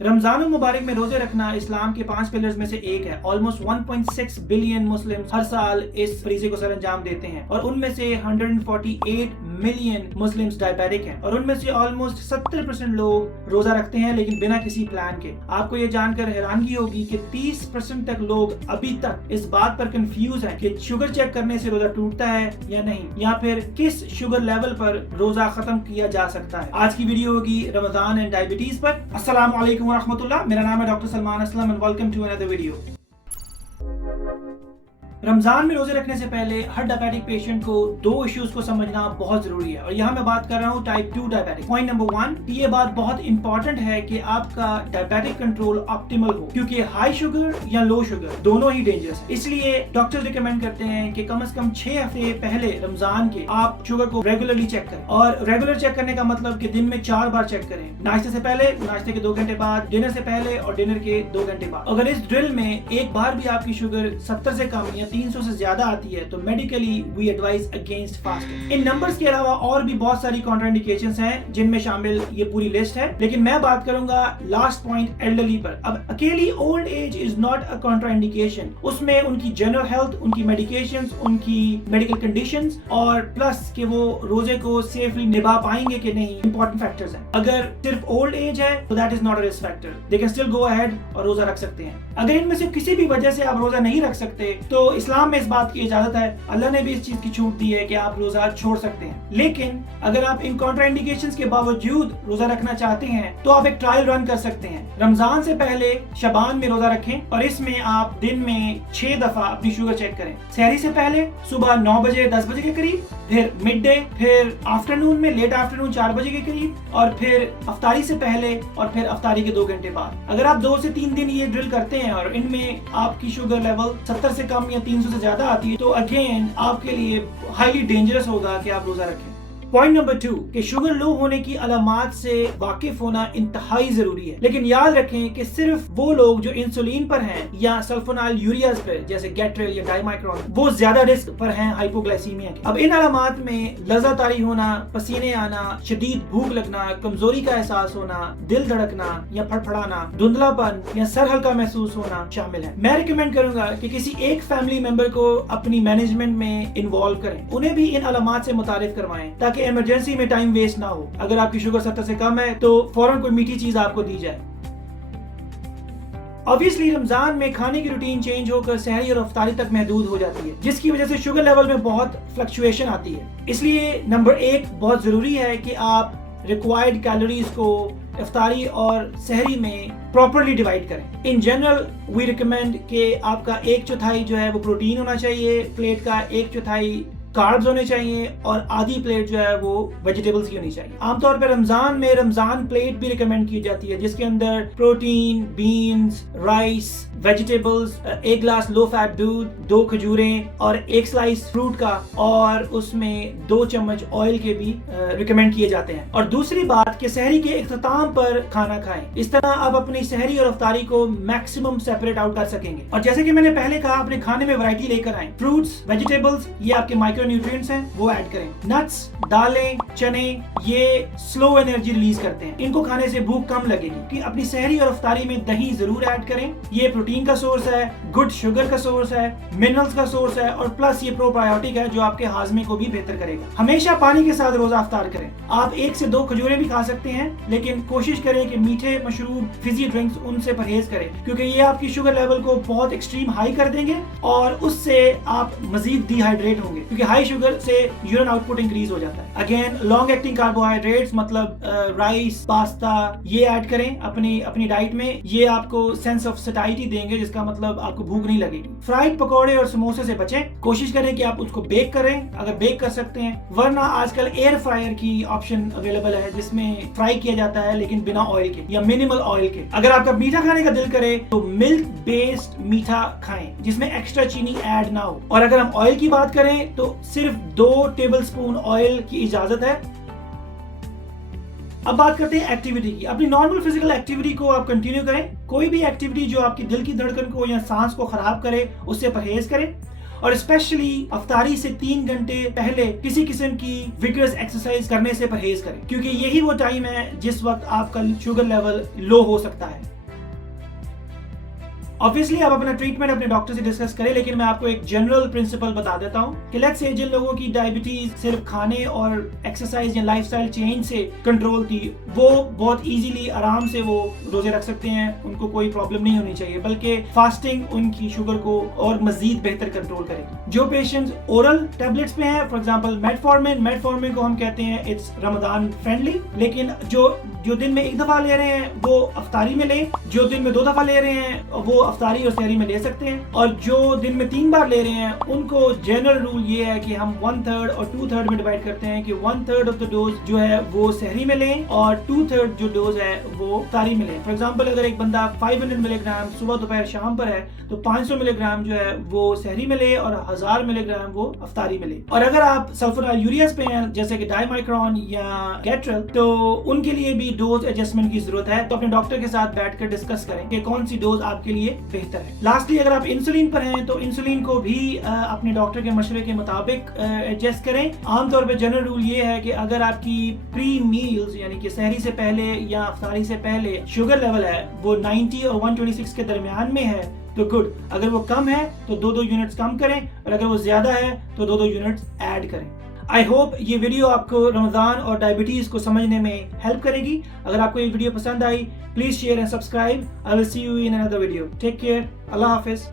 रमजान मुबारक में रोजे रखना इस्लाम के 5 पिलर्स में से एक है। ऑलमोस्ट 1.6 बिलियन मुस्लिम हर साल इस फरीजे को सरअंजाम देते हैं और उनमें से 148 मिलियन मुस्लिम्स डायबिटिक हैं और उनमें से ऑलमोस्ट 70% लोग रोजा रखते हैं लेकिन बिना किसी प्लान के। आपको ये जानकर हैरानगी होगी कि 30% तक लोग अभी तक इस बात पर कंफ्यूज हैं कि शुगर चेक करने से रोजा टूटता है या नहीं, या फिर किस शुगर लेवल पर रोजा खत्म किया जा सकता है। आज की वीडियो होगी रमजान एंड डायबिटीज पर। अस्सलाम वालेकुम वरहमतुल्लाह, मेरा नाम है doctor Salman Aslam and welcome to another video. Ramzan में रोजे रखने से पहले हर डायबिटिक पेशेंट को दो इश्यूज को समझना बहुत जरूरी है और यहाँ मैं बात कर रहा हूँ टाइप 2 डायबिटिक। पॉइंट नंबर 1, ये बात बहुत इंपॉर्टेंट है कि आपका डायबिटिक कंट्रोल ऑप्टिमल हो, क्योंकि हाई शुगर या लो शुगर दोनों ही डेंजरस है। इसलिए डॉक्टर्स रिकमेंड करते हैं कि कम से कम 6 हफ्ते पहले रमजान के आप शुगर को रेगुलरली चेक करें। और रेगुलर चेक करने का मतलब कि दिन में 4 बार चेक करें, नाश्ते से पहले, नाश्ते के 2 घंटे बाद, डिनर से पहले और डिनर के 2 घंटे बाद। अगर इस ड्रिल में एक बार भी आपकी शुगर 70 से कम या 300 से ज्यादा आती है तो medically we advise against fasting. इन नंबर्स के अलावा और भी बहुत सारी कॉन्ट्राइंडिकेशंस हैं जिनमें शामिल ये पूरी लिस्ट है, लेकिन मैं बात करूंगा लास्ट पॉइंट एल्डरली पर। अब अकेली old age is not a contraindication, उसमें उनकी जनरल हेल्थ, उनकी मेडिकेशंस, उनकी मेडिकल कंडीशंस और प्लस कि वो रोजे को सेफली निभा पाएंगे कि नहीं, इंपॉर्टेंट फैक्टर्स हैं। अगर सिर्फ ओल्ड एज है तो that is not a risk factor, they can still go ahead और रोजा रख सकते हैं। अगर इनमें से किसी भी वजह से आप रोजा नहीं रख सकते तो इस्लाम में इस बात की इजाजत है, अल्लाह ने भी इस चीज की छूट दी है कि आप रोजा छोड़ सकते हैं। लेकिन अगर आप इन कॉन्ट्राइंडिकेशंस के बावजूद रोजा रखना चाहते हैं तो आप एक ट्रायल रन कर सकते हैं। रमजान से पहले शबान में रोजा रखें और इसमें आप दिन में 6 दफा अपनी शुगर चेक करें। सहरी से पहले सुबह 9 बजे 10 बजे के करीब, फिर मिड डे, फिर आफ्टरनून में लेट आफ्टरनून 4 बजे के करीब और फिर अफ्तारी से पहले और फिर अफ्तारी के 2 घंटे बाद। अगर आप 2 से 3 दिन ये ड्रिल करते हैं और इनमें आपकी शुगर लेवल 70 से कम या 300 से ज्यादा आती है तो अगेन आपके लिए हाईली डेंजरस होगा कि आप रोजा रखें। पॉइंट नंबर 2 कि शुगर लो होने की अलामात से वाकिफ होना इंतहाई जरूरी है, लेकिन याद रखें कि सिर्फ वो लोग जो इंसुलिन पर हैं या सल्फोनाइल यूरियाज पर जैसे गेट्रेल या डाइमाइक्रोन वो ज्यादा रिस्क पर हैं हाइपोग्लाइसीमिया के। अब इन अलामात में लज़्ज़ातारी होना, पसीने आना, शदीद भूख लगना, कमजोरी का एहसास होना, दिल धड़कना या फड़फड़ाना, धुंधलापन या सर हल्का महसूस होना शामिल है। मैं रिकमेंड करूंगा कि किसी एक फैमिली मेंबर को अपनी मैनेजमेंट में इन्वॉल्व करें, उन्हें भी इन अलामात से मुतारिफ करवाएं ताकि इमरजेंसी में टाइम वेस्ट ना हो। अगर आपकी शुगर 70 से कम है तो फौरन कोई मीठी चीज आपको दी जाए। ऑब्वियसली रमजान में खाने की रूटीन चेंज होकर सहरी और अफ्तारी तक महदूद हो जाती है, जिसकी वजह से शुगर लेवल में बहुत फ्लक्चुएशन आती है। इसलिए नंबर 1 बहुत जरूरी है कि आप रिक्वायर्ड कैलोरीज को इफ्तारी और सहरी में प्रॉपर्ली डिवाइड करें। इन जनरल वी रिकमेंड कि आपका 1/4 जो है वो प्रोटीन होना चाहिए, प्लेट का 1/4 कार्ब्स होने चाहिए और आधी प्लेट जो है वो वेजिटेबल्स की होनी चाहिए। आमतौर पर रमजान में रमजान प्लेट भी रिकमेंड की जाती है जिसके अंदर प्रोटीन, बीन्स, राइस, वेजिटेबल्स, 1 गिलास लो फैट दूध, 2 खजूरें और 1 स्लाइस फ्रूट का और उसमें 2 चम्मच ऑयल के भी रिकमेंड किए जाते हैं। और दूसरी बात कि सहरी के इख्तिताम पर खाना खाएं, इस तरह आप अपनी सहरी और अफ्तारी को मैक्सिमम सेपरेट आउट कर सकेंगे। और जैसे कि मैंने पहले कहा, अपने खाने में वैरायटी लेकर आएं, फ्रूट्स, वेजिटेबल्स, ये आपके माइक्रोन्यूट्रिएंट्स हैं, वो ऐड करें। नट्स, दालें, चने, ये स्लो एनर्जी रिलीज करते हैं, इनको खाने से भूख कम लगेगी। कि अपनी सहरी और अफ्तारी में दही जरूर ऐड करें, ये प्रोटीन का सोर्स है, गुड शुगर का सोर्स है, मिनरल्स का सोर्स है और प्लस ये प्रोबायोटिक है जो आपके हाजमे को भी बेहतर करेगा। हमेशा पानी के साथ रोजा अफ्तार करें। आप 1 से 2 खजूरें भी खा सकते हैं, लेकिन कोशिश करें कि मीठे, मशरूब, फिजी ड्रिंक्स उनसे परहेज करें, क्योंकि ये आपकी शुगर लेवल को बहुत एक्सट्रीम हाई कर देंगे और उससे आप मजीद डिहाइड्रेट होंगे, क्योंकि हाई शुगर से यूरिन आउटपुट इंक्रीज हो जाता है। अगेन लॉन्ग एक्टिंग कार्बोहाइड्रेट्स मतलब राइस, पास्ता, ये ऐड करें अपनी डाइट में। ये आपको सेंस ऑफ सटाइटी देंगे, जिसका मतलब आपको भूख नहीं लगेगी। फ्राइड पकौड़े और समोसे से बचें, कोशिश करें कि आप उसको बेक करें अगर बेक कर सकते हैं, वरना आजकल एयर फ्रायर की ऑप्शन अवेलेबल है जिसमें फ्राई किया जाता है लेकिन बिना ऑयल के या मिनिमल ऑयल के। अगर आपका मीठा खाने का दिल करे तो मिल्क बेस्ड मीठा खाएं जिसमें एक्स्ट्रा चीनी ऐड ना हो। और अगर हम ऑयल की बात करें तो सिर्फ 2 टेबलस्पून ऑयल की इजाजत है। अब बात करते हैं एक्टिविटी की। अपनी नॉर्मल फिजिकल एक्टिविटी को आप कंटिन्यू करें। कोई भी एक्टिविटी जो आपकी दिल की धड़कन को या सांस को खराब करे उससे परहेज करें। और स्पेशली अफ्तारी से 3 घंटे पहले किसी किस्म की विगरस एक्सरसाइज करने से परहेज करें, क्योंकि यही वो टाइम है जिस वक्त आपका शुगर लेवल लो हो सकता है। ऑब्वियसली आप अपना ट्रीटमेंट अपने डॉक्टर से डिस्कस करें, लेकिन मैं आपको एक जनरल प्रिंसिपल बता देता हूं कि लेट्स से जिन लोगों की डायबिटीज सिर्फ खाने और एक्सरसाइज या लाइफस्टाइल चेंज से कंट्रोल थी, वो बहुत इजीली आराम से वो रोजे रख सकते हैं, उनको कोई प्रॉब्लम नहीं होनी चाहिए, बल्कि फास्टिंग उनकी शुगर को और मजीद बेहतर कंट्रोल करेगी। जो पेशेंट्स ओरल टैबलेट्स पे हैं, फॉर एग्जांपल मेटफॉर्मिन को हम कहते हैं इट्स रमजान फ्रेंडली, लेकिन जो दिन में एक दफा ले रहे हैं वो अफ्तारी में लें, जो दिन में 2 दफा ले रहे हैं वो अफ्तारी और सहरी में ले सकते हैं, और जो दिन में 3 बार ले रहे हैं उनको जनरल रूल ये है कि हम 1/3 और 2/3 में डिवाइड करते हैं कि 1/3 ऑफ द डोज जो है वो सहरी में लें और 2/3 जो डोज है वो अफ्तारी में लें। फॉर एग्जांपल अगर एक बंदा 500 मिलीग्राम सुबह दोपहर शाम पर है तो 500 मिलीग्राम जो है वो सहरी में ले और 1000 मिलीग्राम वो अफ्तारी में ले। और अगर आप सल्फोनाइलयूरियाज पे हैं जैसे कि डाइमाइक्रोन या गैट्रल, तो उनके लिए भी डोज एडजस्टमेंट की जरूरत है, तो अपने डॉक्टर के साथ बैठकर डिस्कस करें कि कौन सी डोज आपके लिए बेहतर है। लास्टली अगर आप इंसुलिन पर हैं तो इंसुलिन को भी अपने डॉक्टर के मशवरे के मुताबिक एडजस्ट करें। आमतौर पर जनरल रूल ये है कि अगर आपकी प्री मील्स यानी कि सहरी से पहले या अफ्तारी से पहले शुगर लेवल है वो 90 और 126 के दरमियान में है तो गुड, अगर वो कम है तो 2-2 यूनिट्स कम करें, और अगर वो ज्यादा है तो 2-2 यूनिट्स ऐड करें। आई होप ये वीडियो आपको रमजान और डायबिटीज को समझने में हेल्प करेगी। अगर आपको ये वीडियो पसंद आई, please share and subscribe. I will see you in another video. Take care. अल्लाह हाफिज।